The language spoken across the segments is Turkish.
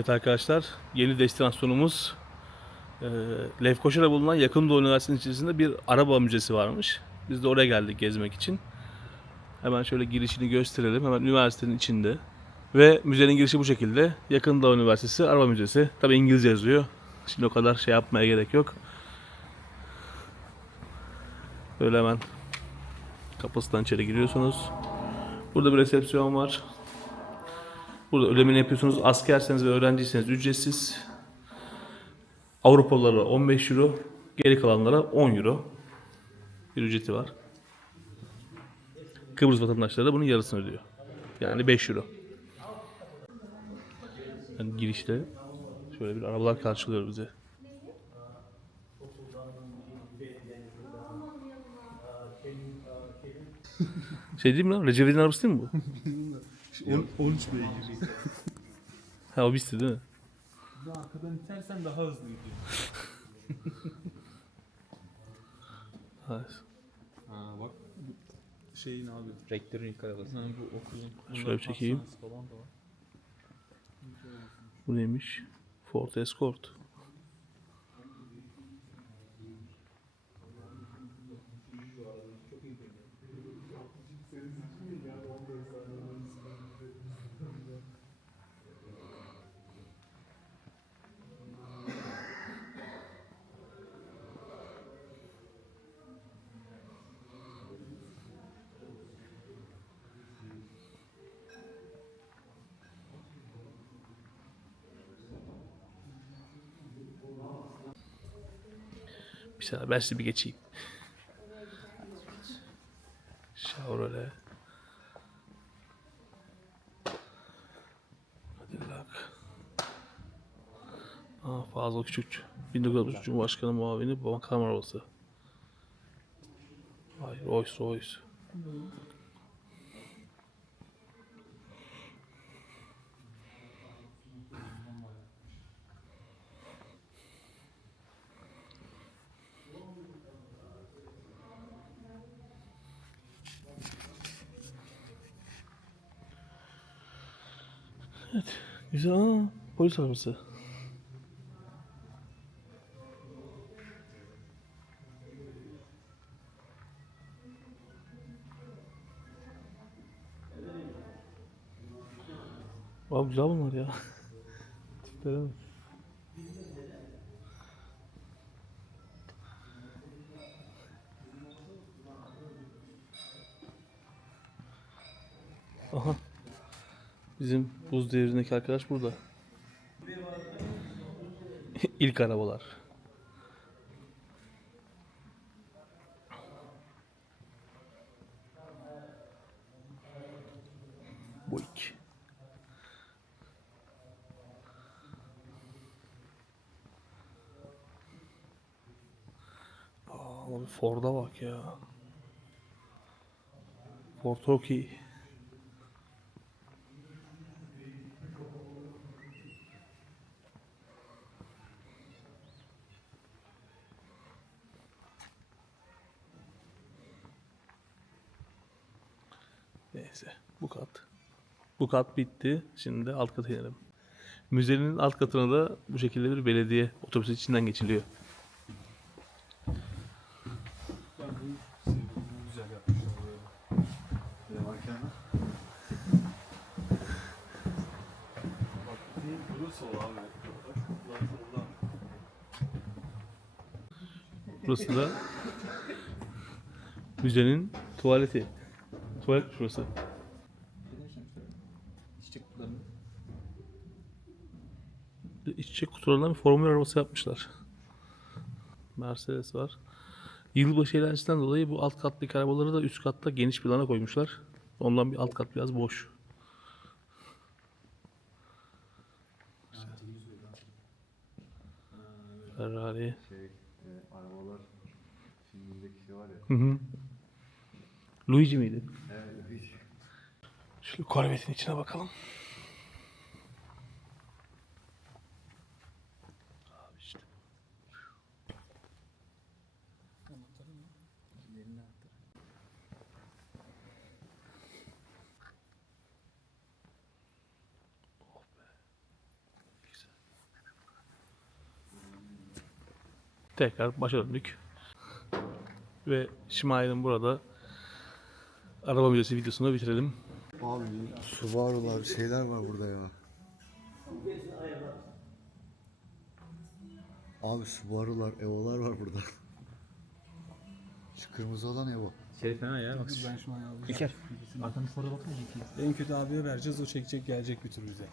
Evet arkadaşlar, yeni destinasyonumuz e, Lefkoşa'da bulunan Yakın Doğu Üniversitesi'nin içerisinde bir araba müzesi varmış. Biz de oraya geldik gezmek için. Hemen şöyle girişini gösterelim. Hemen üniversitenin içinde. Ve müzenin girişi bu şekilde. Yakın Doğu Üniversitesi Araba Müzesi. Tabi İngilizce yazıyor. Şimdi o kadar şey yapmaya gerek yok. Böyle hemen kapısından içeri giriyorsunuz. Burada bir resepsiyon var. Burada ödemeni yapıyorsunuz. Askerseniz ve öğrenciyseniz ücretsiz. Avrupalılara 15 euro, geri kalanlara 10 euro bir ücreti var. Kıbrıs vatandaşları da bunun yarısını ödüyor. Yani 5 euro. Yani girişte şöyle bir arabalar karşılıyor bizi. Şey değil mi lan? Recep İvedik'in arabası değil mi bu? 13 beygir. Ha o bisti değil mi? Daha arkadan itersen daha hızlı gidiyor. Ha, Ha bak bu şeyin abi. Rektörün ilk arabası. Ha, bu okulun. Şöyle bir çekeyim. bu neymiş? Ford Escort. Saniye ben size bir geçeyim. Chevrolet. Cadillac. Aa, Fazıl Küçük. 1963 Cumhurbaşkanı muavini makam arabası. Vay Rolls Royce. Güzel. Aa, polis arabası. Abi güzel bunlar ya. Tiplere bak. Aha. Bizim buz devrindeki arkadaş burada. İlk arabalar. Buick. Aa, abi Ford'a bak ya. Ford çok iyi. Neyse bu kat. Bu kat bitti. Şimdi alt kata inelim. Müzenin alt katına da bu şekilde bir belediye otobüsü içinden geçiliyor. Burası da müzenin tuvaleti. Tuvalet şurası. İç içe kutularından bir formül arabası yapmışlar. Mercedes var. Yılbaşı eğlencesinden dolayı bu alt katlı arabaları da üst katta geniş plana koymuşlar. Ondan bir alt kat biraz boş. Ferrari. şey, e, arabalar filmindeki şey var ya. Hı hı. Luigi miydi? Evet, hiç. Şöyle Corvette'in içine bakalım. Tekrar başa döndük. Ve Şimayel'in burada araba müzesi videosunu bitirelim. Abi Subaru'lar şeyler var burada ya. Abi Subaru'lar, Evo'lar var burada. Şu kırmızı olan Evo. Ben şu an aldım. İlker. En kötü abiye vereceğiz o çekecek gelecek bir tur bize.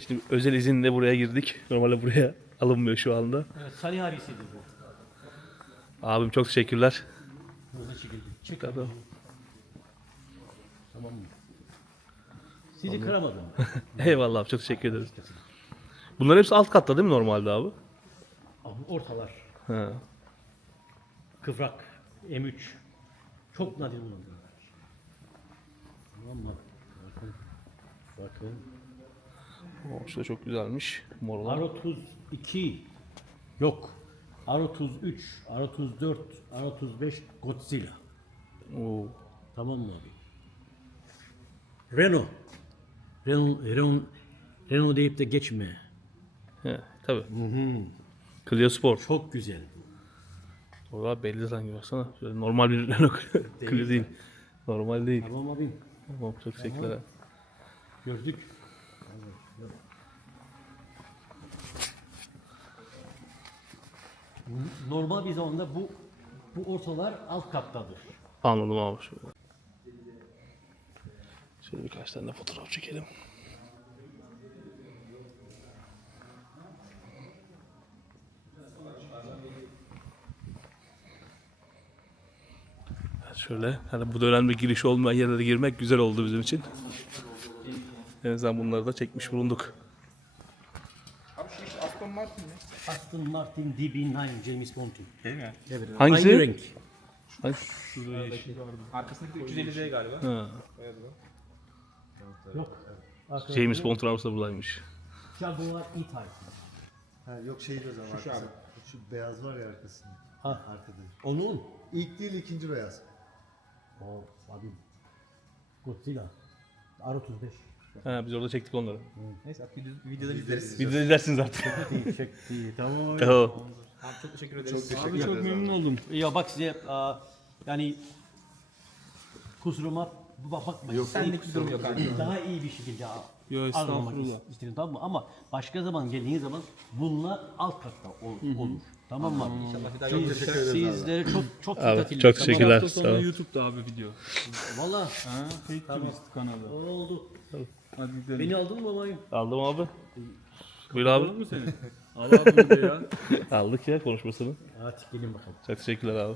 Şimdi özel izinle buraya girdik. Normalde buraya alınmıyor şu anda. Evet, Salih abisiydi bu. Abim çok teşekkürler. Burada çekildi. Çek Tabii. Tamam mı? Sizi kıramadım. Eyvallah abi çok teşekkür ederiz. Bunlar hepsi alt katta değil mi normalde abi? Abi ortalar. Ha. Kıvrak. M3. Çok nadir bunlar. Tamam mı? Bakın. Bakın. O, da çok güzelmiş. Morlar. R32 yok. R33, R34, R35 Godzilla. Oo. Tamam mı abi? Renault. Renault, Renault, Renault deyip de geçme. He, tabii. Clio Sport. Çok güzel. Da belli sanki baksana. Şöyle normal bir Renault Clio değil. Normal değil. Tamam abi. Tamam çok teşekkürler. Gördük. Normal bir zamanda bu bu ortalar alt kattadır. Anladım abi şöyle. Şöyle birkaç tane de fotoğraf çekelim. Evet, Şöyle hani bu dönemde giriş olmayan yerlere girmek güzel oldu bizim için. En azından bunları da çekmiş bulunduk. Aston Martin DB9 James Bond. Değil mi? Evet. Hangisi? Aynı renk. Arkasındaki 350D galiba. ha, Yok. James Bond da buradaymış. Jaguar E-Type. Ha, yok şey de var. Şu, şu beyaz var ya arkasında. Ha. Arkada. Onun. İlk değil ikinci beyaz. O abi. Godzilla. R35. Ha, biz orada çektik onları. Neyse artık video- videodan izleriz. De izlersiniz artık. Çekti, çekti. Tamam abi. tamam. Abi çok teşekkür ederiz. Abi çok memnun oldum. Ya bak size aa, yani kusuruma bak bakma. Yok senlik bir durum yok abi. Daha iyi bir şekilde Yo, anlamak estağfurullah. istedim tamam mı? Ama başka zaman geldiğiniz zaman bunlar alt katta ol- olur. Tamam mı? İnşallah bir daha Siz- teşekkür ederiz abi. Sizlere çok çok Abi, çok Tamam. teşekkürler. Hafta Sağ sonu. YouTube'da abi video. Valla Ha, Fake Turist kanalı. oldu. Hadi gidelim. Beni aldın mı babayım? Aldım abi. Buyur abi. Alalım mı seni? Al abi bunu ya. Aldık ya konuşmasını. Hadi gelin bakalım. Çok teşekkürler abi.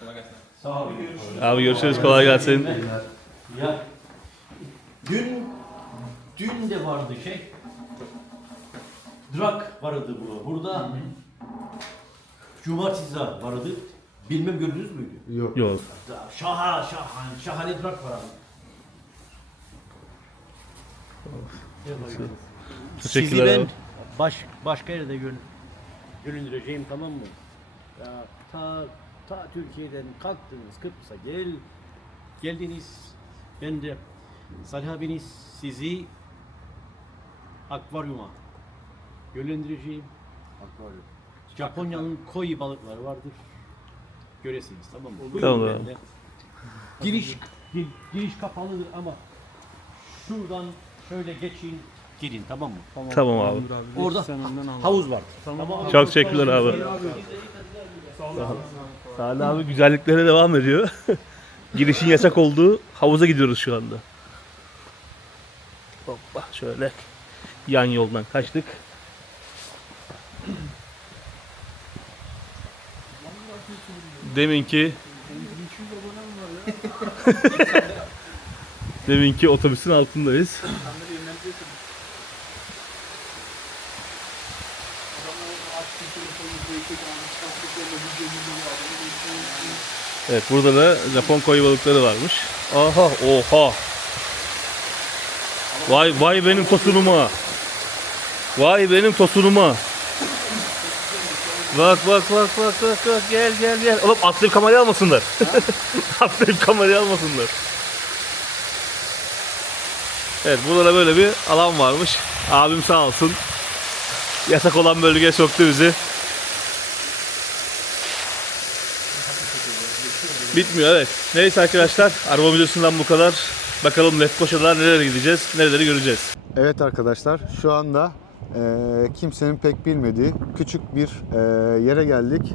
Kolay gelsin. Sağ olun. Görüşürüz. Abi görüşürüz kolay gelsin. Ya dün dün de vardı şey. Drag vardı bu. Burada Cumartesi de vardı. Bilmem gördünüz müydü? Yok. Yok. Şaha şahan şahane drag var abi. Sizi ben baş, başka yerde gör, göründüreceğim tamam mı? Ya, ta, ta Türkiye'den kalktınız Kıbrıs'a gel, geldiniz. Ben de Salih abiniz sizi akvaryuma yönlendireceğim. Akvaryum. Japonya'nın koi balıkları vardır. Göresiniz tamam mı? Buyurun Tamam. benimle. Giriş, gir- giriş kapalıdır ama şuradan şöyle geçin, girin tamam mı? Tamam abi. Orada havuz var. Tamam. Çok teşekkürler abi. Salih abi güzelliklere devam ediyor. Girişin yasak olduğu havuza gidiyoruz şu anda. Hoppa şöyle yan yoldan kaçtık. Deminki Deminki otobüsün altındayız. Evet burada da Japon koyu balıkları varmış. Aha oha. Vay vay benim tosunuma. Vay benim tosunuma. Bak bak bak bak bak bak gel gel gel. Oğlum atlayıp kamerayı almasınlar. atlayıp kamerayı almasınlar. Evet burada da böyle bir alan varmış. Abim sağ olsun. Yasak olan bölgeye soktu bizi. Bitmiyor evet. Neyse arkadaşlar araba videosundan bu kadar. Bakalım Lefkoşa'da nerelere gideceğiz, nereleri göreceğiz. Evet arkadaşlar şu anda e, kimsenin pek bilmediği küçük bir e, yere geldik.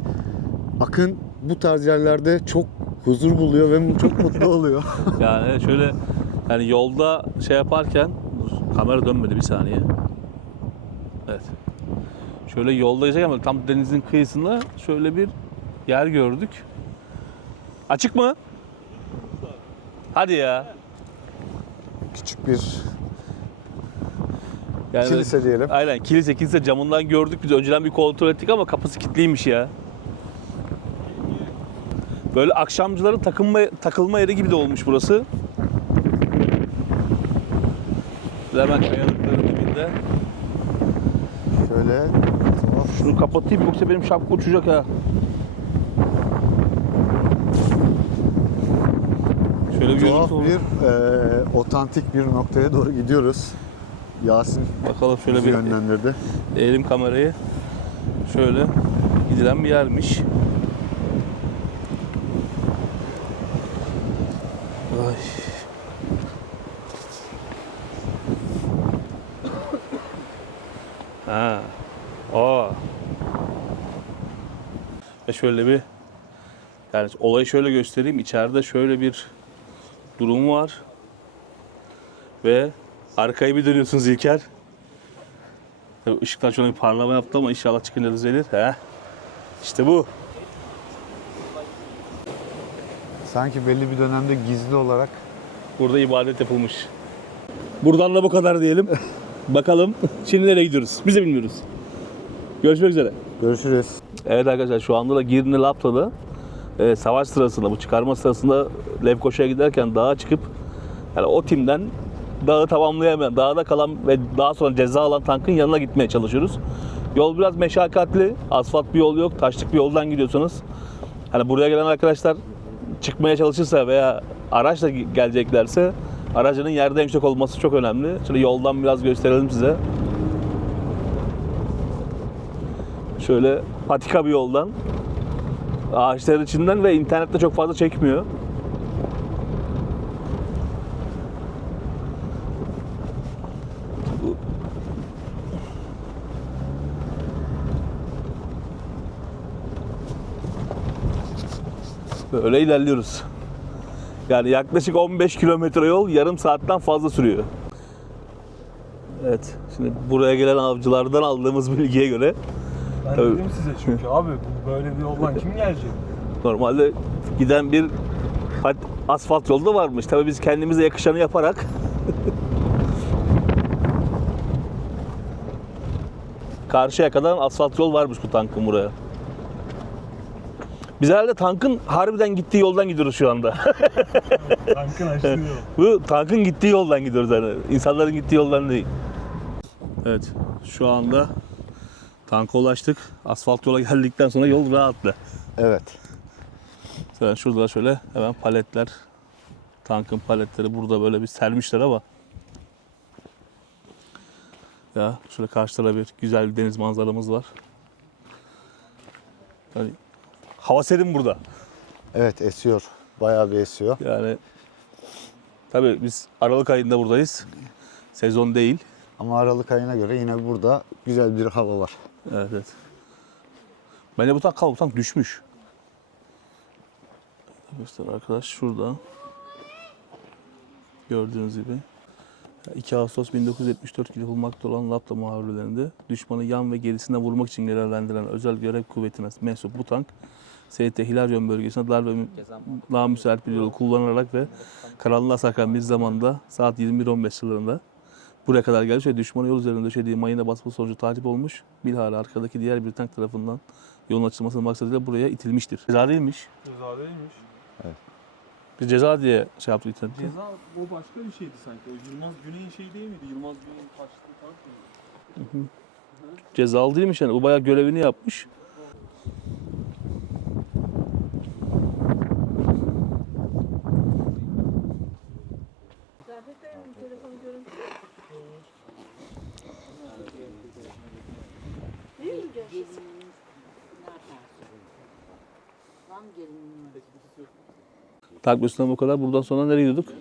Akın bu tarz yerlerde çok huzur buluyor ve çok mutlu oluyor. Yani şöyle yani yolda şey yaparken dur, kamera dönmedi bir saniye. Evet. Şöyle yolda geçerken böyle tam denizin kıyısında şöyle bir yer gördük. Açık mı? Hadi ya. Küçük bir Yani kilise diyelim. Aynen kilise kilise camından gördük biz önceden bir kontrol ettik ama kapısı kilitliymiş ya. Böyle akşamcıların takılma, takılma yeri gibi de olmuş burası. Hemen kayalıkların dibinde. Şöyle Şunu kapatayım yoksa benim şapka uçacak ha. Şöyle bir tuhaf bir e, otantik bir noktaya doğru gidiyoruz. Yasin Bakalım şöyle bir yönlendirdi. eğelim kamerayı. Şöyle gidilen bir yermiş. Ha. O. Ve şöyle bir yani olayı şöyle göstereyim. İçeride şöyle bir durum var. Ve arkayı bir dönüyorsunuz İlker. Tabii ışıktan şöyle bir parlama yaptı ama inşallah çıkınca düzelir. He. İşte bu. Sanki belli bir dönemde gizli olarak Burada ibadet yapılmış. Buradan da bu kadar diyelim. Bakalım şimdi nereye gidiyoruz? Biz de bilmiyoruz. Görüşmek üzere. görüşürüz. Evet arkadaşlar şu anda da Girne Lapta'da e, savaş sırasında bu çıkarma sırasında Lefkoşa'ya giderken dağa çıkıp yani o timden dağı tamamlayamayan, dağda kalan ve daha sonra ceza alan tankın yanına gitmeye çalışıyoruz. Yol biraz meşakkatli. Asfalt bir yol yok. Taşlık bir yoldan gidiyorsanız. Hani buraya gelen arkadaşlar çıkmaya çalışırsa veya araçla geleceklerse aracının yerde yüksek olması çok önemli. Şöyle yoldan biraz gösterelim size. Şöyle patika bir yoldan. Ağaçlar içinden ve internette çok fazla çekmiyor. Böyle ilerliyoruz. Yani yaklaşık 15 kilometre yol yarım saatten fazla sürüyor. Evet, şimdi buraya gelen avcılardan aldığımız bilgiye göre Ben Tabii. dedim size çünkü abi bu böyle bir yoldan kim gelecek? Normalde giden bir pat- asfalt yolda varmış. Tabii biz kendimize yakışanı yaparak karşıya kadar asfalt yol varmış bu tankın buraya. Biz herhalde tankın harbiden gittiği yoldan gidiyoruz şu anda. Tankın açtığı yol. bu tankın gittiği yoldan gidiyoruz yani. İnsanların gittiği yoldan değil. Evet, şu anda tanka ulaştık. Asfalt yola geldikten sonra yol rahatlı. Evet. Mesela şurada da şöyle hemen paletler, tankın paletleri burada böyle bir sermişler ama ya şöyle karşıda bir güzel bir deniz manzaramız var. Yani hava serin burada. Evet esiyor. Bayağı bir esiyor. Yani tabii biz Aralık ayında buradayız. Sezon değil. Ama Aralık ayına göre yine burada güzel bir hava var. Evet evet. Bence bu tank kal, bu tank düşmüş. Göster arkadaş şurada. Gördüğünüz gibi. 2 Ağustos 1974 yapılmakta olan Lapta muharebelerinde düşmanı yan ve gerisine vurmak için görevlendiren özel görev kuvvetine mensup bu tank ST Hilaryon bölgesinde dar ve daha müsait bir yolu kullanarak ve karanlığa sarkan bir zamanda saat 21.15 sıralarında buraya kadar gelmiş ve düşmanı yol üzerinde döşediği mayına basma sonucu tahrip olmuş. Bilhare arkadaki diğer bir tank tarafından yolun açılması maksadıyla buraya itilmiştir. Ceza değilmiş. Ceza değilmiş. Biz ceza diye şey yaptık internette. Ceza o başka bir şeydi sanki. O Yılmaz Güney'in şey değil miydi? Yılmaz Güney'in taşlı tank mıydı? Cezalı değilmiş yani. Bu bayağı görevini yapmış. Takip bu kadar. Buradan sonra nereye gidiyorduk?